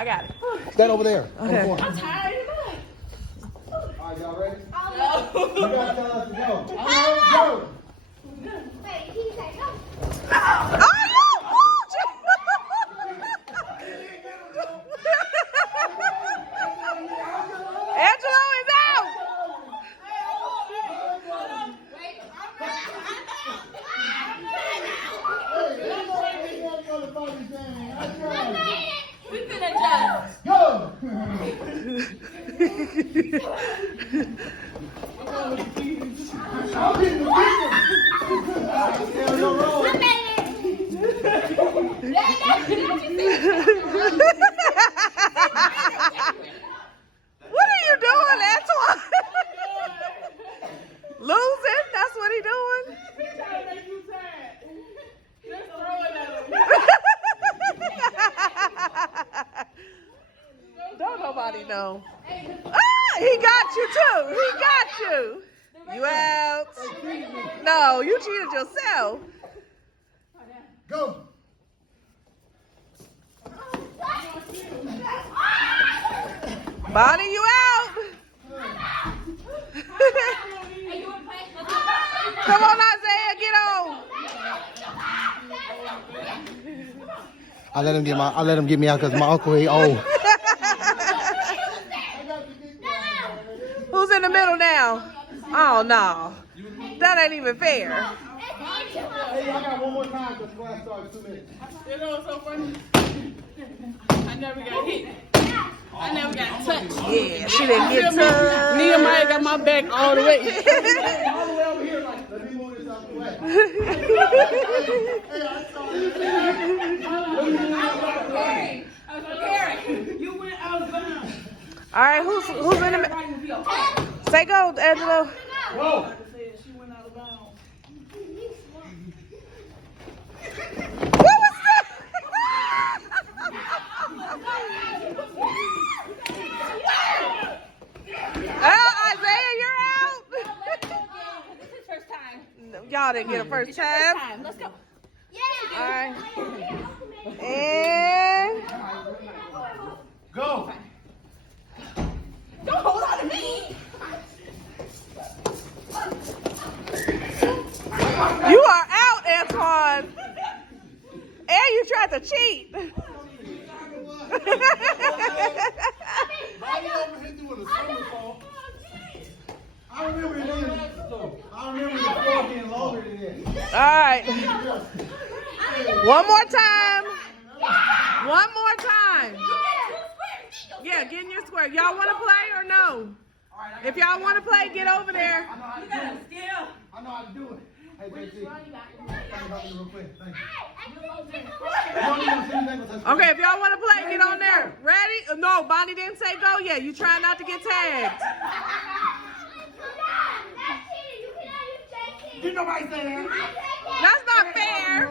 I got it. Stand over there. Okay. On the I'm floor. tired. All right, y'all ready? No. You gotta tell us to go. Go. Wait, he said go. Angelo is out. We finna just Go. I'm getting the What are you doing, Antoine? Losing? That's what he doing? Don't nobody know. Ah, he got you too. He got you. You out. No, you cheated yourself. Go. Bonnie, you out. Come on, Isaiah, get on. I let him get me out because my uncle he old. Who's in the middle now? Oh, no. That ain't even fair. Hey, I got one more time because class starts 2 minutes. You know what's so funny? I never got hit. I never got touched. Yeah, she didn't get touched. Nehemiah got my back all the way. All the way over here, like, let me move this out the way. Hey, I saw You went out of bounds. All right, who's in the middle? Say go, Angelo. Whoa. She went out of bounds. What was that? Isaiah, you're out. This is first time. No, y'all didn't get a first time. Let's go. All right. And Go. Don't hold on to me. you are out, Antoine. And you tried to cheat. I remember it then. I remember the floor being longer than this. All right. One more time. One more time. Yeah, get in your square. Y'all want to play or no? If y'all want to play, get over there. I know how to do it. Hey, JT. Help me real quick. Thank you. Okay, if y'all want to play, get on there. Ready? No, Bonnie didn't say go yet. You trying not to get tagged. Did nobody say that? That's not fair.